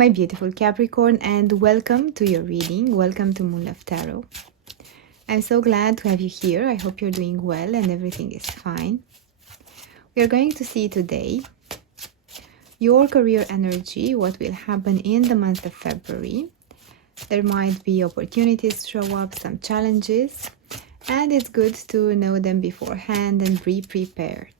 my beautiful Capricorn, and welcome to your reading. Welcome to Moon Love Tarot. I'm so glad to have you here. I hope you're doing well and everything is fine. We are going to see today your career energy, what will happen in the month of February. There might be opportunities show up, some challenges, and it's good to know them beforehand and be prepared.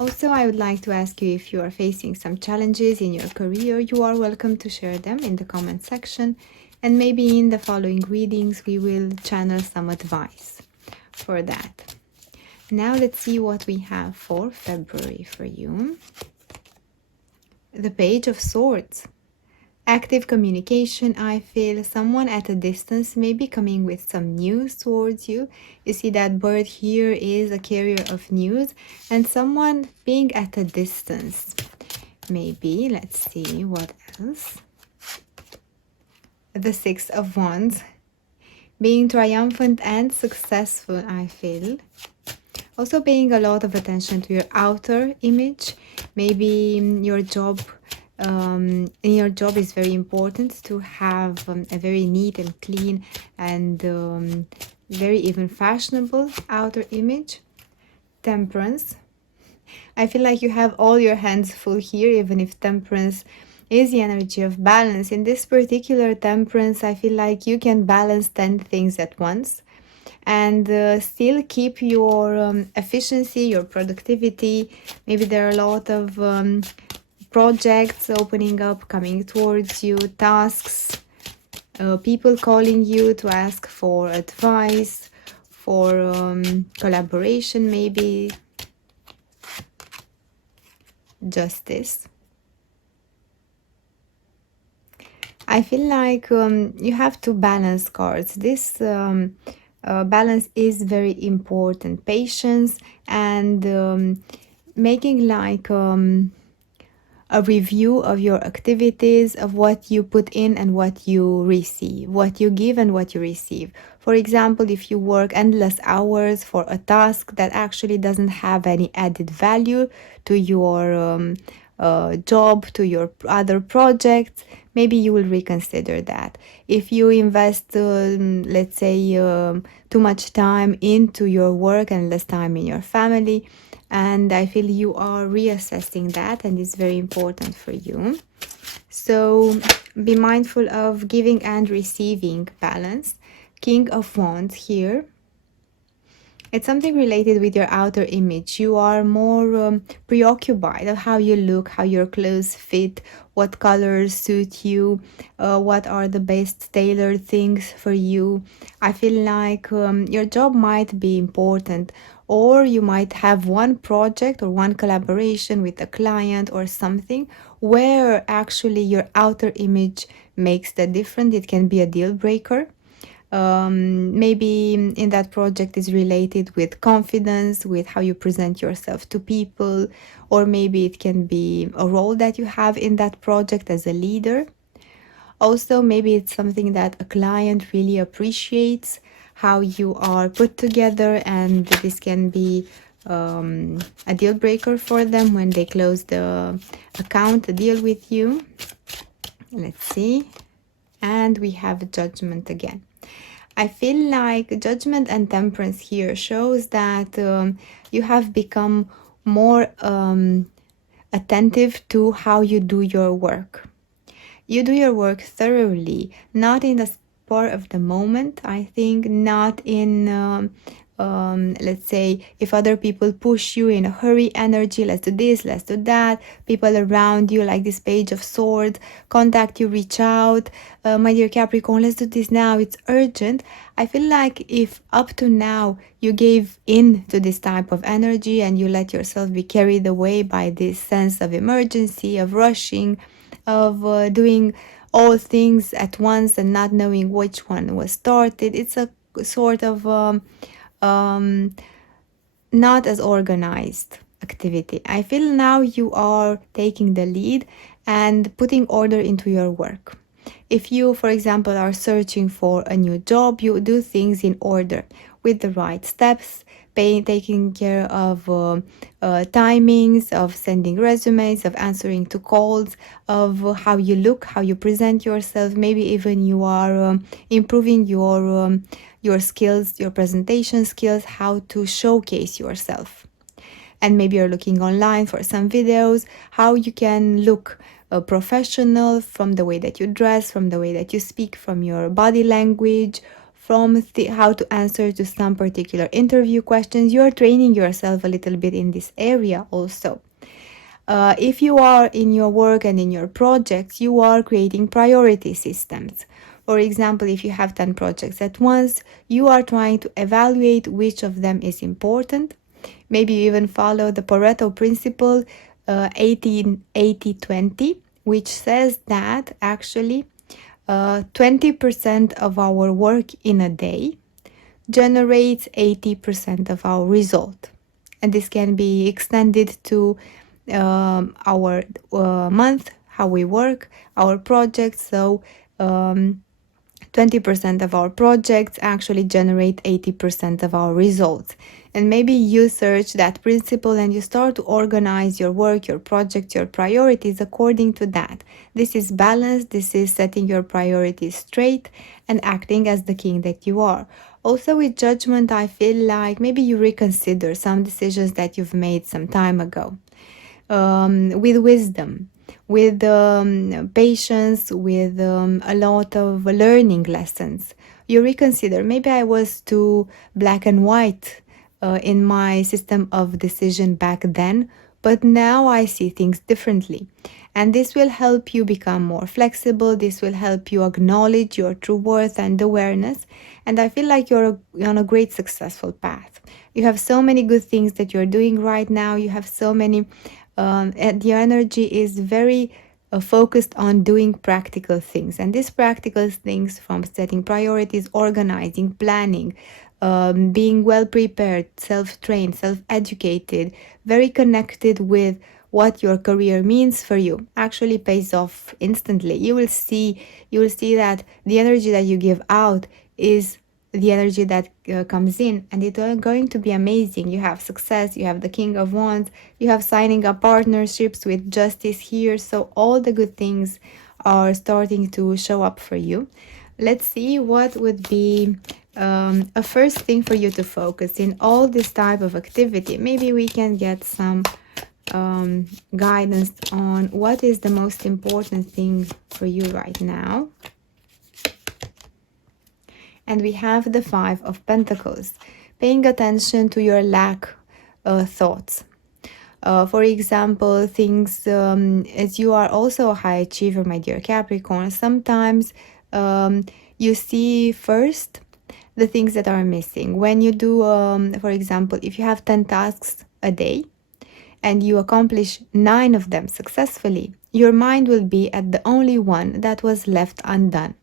Also, I would like to ask you, if you are facing some challenges in your career, you are welcome to share them in the comment section, and maybe in the following readings we will channel some advice for that. Now let's see what we have for February for you. The Page of Swords. Active communication. I feel someone at a distance may be coming with some news towards you. You see that bird here is a carrier of news, and someone being at a distance. Maybe, let's see what else. The Six of Wands. Being triumphant and successful, I feel. Also paying a lot of attention to your outer image. Maybe your job in your job is very important to have a very neat and clean and very even fashionable outer image. Temperance. I feel like you have all your hands full here, even if Temperance is the energy of balance. In this particular Temperance, I feel like you can balance 10 things at once and still keep your efficiency, your productivity. Maybe there are a lot of projects opening up, coming towards you, tasks, people calling you to ask for advice, for collaboration maybe. Justice. I feel like you have to balance cards. This balance is very important. Patience and making like a review of your activities, of what you put in and what you receive, what you give and what you receive. For example, if you work endless hours for a task that actually doesn't have any added value to your job, to your other projects, maybe you will reconsider that. If you invest, let's say, too much time into your work and less time in your family, and I feel you are reassessing that, and it's very important for you. So be mindful of giving and receiving balance. King of Wands here. It's something related with your outer image. You are more preoccupied of how you look, how your clothes fit, what colors suit you, what are the best tailored things for you. I feel like your job might be important, or you might have one project or one collaboration with a client or something where actually your outer image makes the difference. It can be a deal breaker. Maybe in that project is related with confidence, with how you present yourself to people, or maybe it can be a role that you have in that project as a leader. Also, maybe it's something that a client really appreciates, how you are put together, and this can be a deal breaker for them when they close the account, the deal with you. Let's see. And we have Judgment again. I feel like Judgment and Temperance here shows that you have become more attentive to how you do your work. You do your work thoroughly, not in the spur of the moment. I think not in let's say, if other people push you in a hurry energy, let's do this, let's do that, people around you, like this Page of Swords, contact you, reach out, my dear Capricorn, let's do this now, it's urgent. I feel like if up to now you gave in to this type of energy and you let yourself be carried away by this sense of emergency, of rushing, of doing all things at once and not knowing which one was started, it's a sort of not as organized activity. I feel now you are taking the lead and putting order into your work. If you, for example, are searching for a new job, you do things in order with the right steps, taking care of timings, of sending resumes, of answering to calls, of how you look, how you present yourself. Maybe even you are improving your skills, your presentation skills, how to showcase yourself. And maybe you're looking online for some videos, how you can look professional, from the way that you dress, from the way that you speak, from your body language, from how to answer to some particular interview questions. You're training yourself a little bit in this area also. If you are in your work and in your projects, you are creating priority systems. For example, if you have 10 projects at once, you are trying to evaluate which of them is important. Maybe you even follow the Pareto principle, 18-80-20, which says that actually 20% of our work in a day generates 80% of our result. And this can be extended to our month, how we work, our projects. So 20% of our projects actually generate 80% of our results. And maybe you search that principle and you start to organize your work, your project, your priorities according to that. This is balance. This is setting your priorities straight and acting as the king that you are. Also with judgment, I feel like maybe you reconsider some decisions that you've made some time ago. With wisdom, with patience, with a lot of learning lessons. You reconsider, maybe I was too black and white in my system of decision back then, but now I see things differently. And this will help you become more flexible. This will help you acknowledge your true worth and awareness. And I feel like you're on a great successful path. You have so many good things that you're doing right now. You have so many and your energy is very focused on doing practical things. And these practical things, from setting priorities, organizing, planning, being well prepared, self-trained, self-educated, very connected with what your career means for you, actually pays off instantly. You will see that the energy that you give out is the energy that comes in, and it's going to be amazing. You have success, you have the King of Wands, you have signing up partnerships with justice here. So all the good things are starting to show up for you. Let's see what would be a first thing for you to focus in all this type of activity. Maybe we can get some guidance on what is the most important thing for you right now. And we have the Five of Pentacles, paying attention to your lack thoughts. For example, things as you are also a high achiever, my dear Capricorn, sometimes you see first the things that are missing. When you do, for example, if you have 10 tasks a day and you accomplish 9 of them successfully, your mind will be at the only one that was left undone.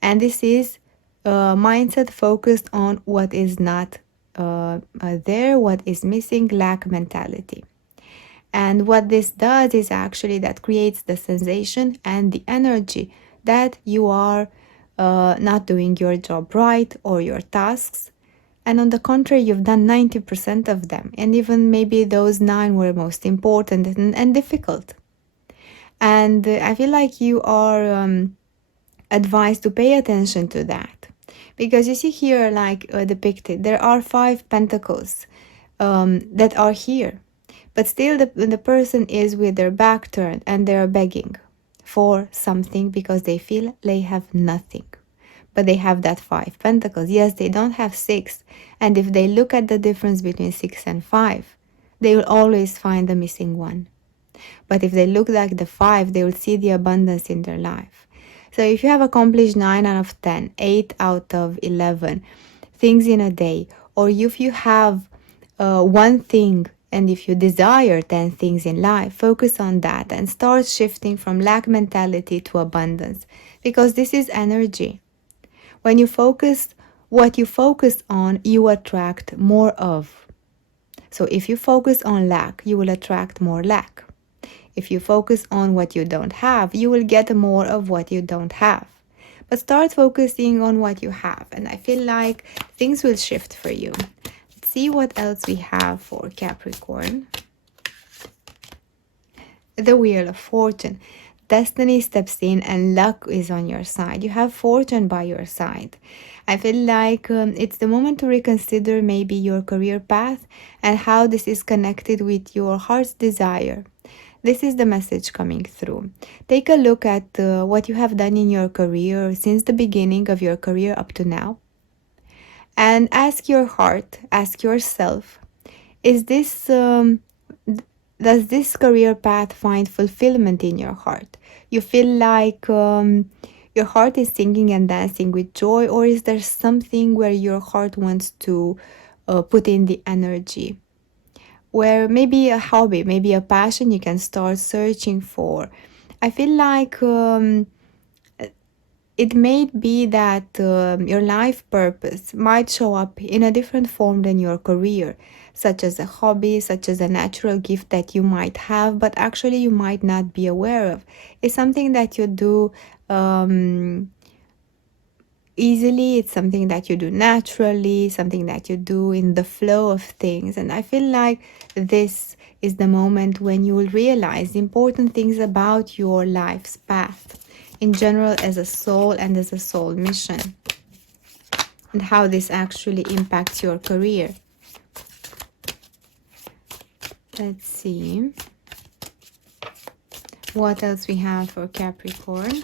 And this is mindset focused on what is not there, what is missing, lack mentality. And what this does is actually that creates the sensation and the energy that you are not doing your job right or your tasks. And on the contrary, you've done 90% of them. And even maybe those 9 were most important and difficult. And I feel like you are advised to pay attention to that. Because you see here, like depicted, there are 5 pentacles that are here. But still the person is with their back turned and they are begging for something because they feel they have nothing. But they have that 5 pentacles. Yes, they don't have 6. And if they look at the difference between 6 and 5, they will always find the missing one. But if they look like the 5, they will see the abundance in their life. So if you have accomplished 9 out of 10, 8 out of 11 things in a day, or if you have one thing and if you desire 10 things in life, focus on that and start shifting from lack mentality to abundance, because this is energy. When you focus, what you focus on, you attract more of. So if you focus on lack, you will attract more lack. If you focus on what you don't have, you will get more of what you don't have. But start focusing on what you have, and I feel like things will shift for you. Let's see what else we have for Capricorn. The Wheel of Fortune. Destiny steps in and luck is on your side. You have fortune by your side. I feel like it's the moment to reconsider maybe your career path and how this is connected with your heart's desire. This is the message coming through. Take a look at what you have done in your career since the beginning of your career up to now. And ask your heart, ask yourself, is this does this career path find fulfillment in your heart? You feel like your heart is singing and dancing with joy, or is there something where your heart wants to put in the energy? Where maybe a hobby, maybe a passion you can start searching for. I feel like it may be that your life purpose might show up in a different form than your career, such as a hobby, such as a natural gift that you might have, but actually you might not be aware of. It's something that you do easily, it's something that you do naturally, something that you do in the flow of things. And I feel like this is the moment when you will realize the important things about your life's path in general as a soul and as a soul mission, and how this actually impacts your career. Let's see what else we have for Capricorn.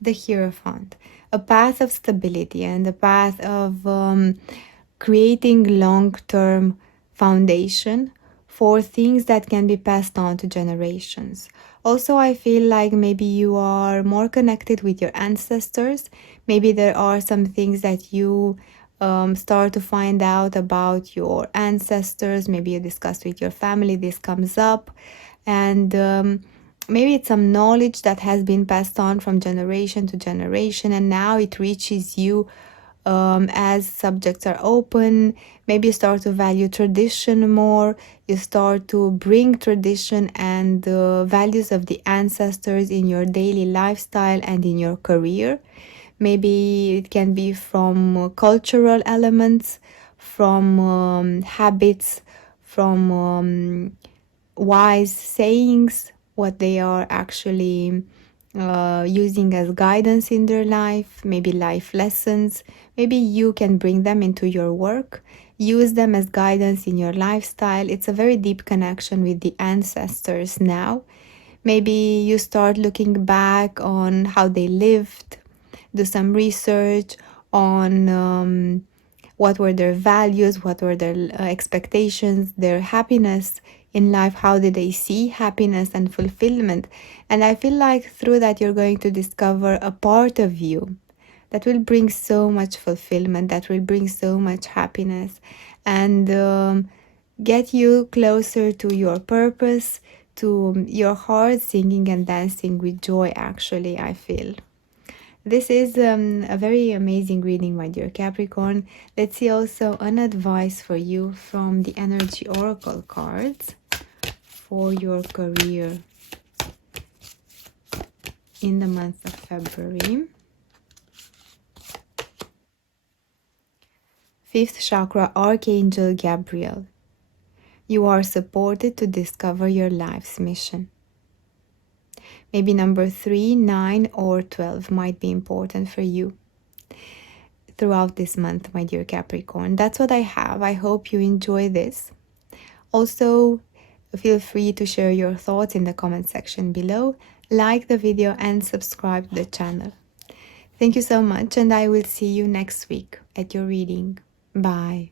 The Hierophant, a path of stability and a path of creating long-term foundation for things that can be passed on to generations. Also, I feel like maybe you are more connected with your ancestors. Maybe there are some things that you start to find out about your ancestors. Maybe you discuss with your family, this comes up. And maybe it's some knowledge that has been passed on from generation to generation, and now it reaches you as subjects are open. Maybe you start to value tradition more. You start to bring tradition and the values of the ancestors in your daily lifestyle and in your career. Maybe it can be from cultural elements, from habits, from wise sayings, what they are actually using as guidance in their life, maybe life lessons. Maybe you can bring them into your work, use them as guidance in your lifestyle. It's a very deep connection with the ancestors now. Maybe you start looking back on how they lived, do some research on what were their values, what were their expectations, their happiness in life, how did they see happiness and fulfillment. And I feel like through that you're going to discover a part of you that will bring so much fulfillment, that will bring so much happiness, and get you closer to your purpose, to your heart singing and dancing with joy, actually, I feel. This is a very amazing reading, my dear Capricorn. Let's see also an advice for you from the Energy Oracle cards for your career in the month of February. Fifth chakra, Archangel Gabriel. You are supported to discover your life's mission. Maybe number 3, 9, or 12 might be important for you throughout this month, my dear Capricorn. That's what I have. I hope you enjoy this. Also, feel free to share your thoughts in the comment section below. Like the video and subscribe to the channel. Thank you so much, and I will see you next week at your reading. Bye.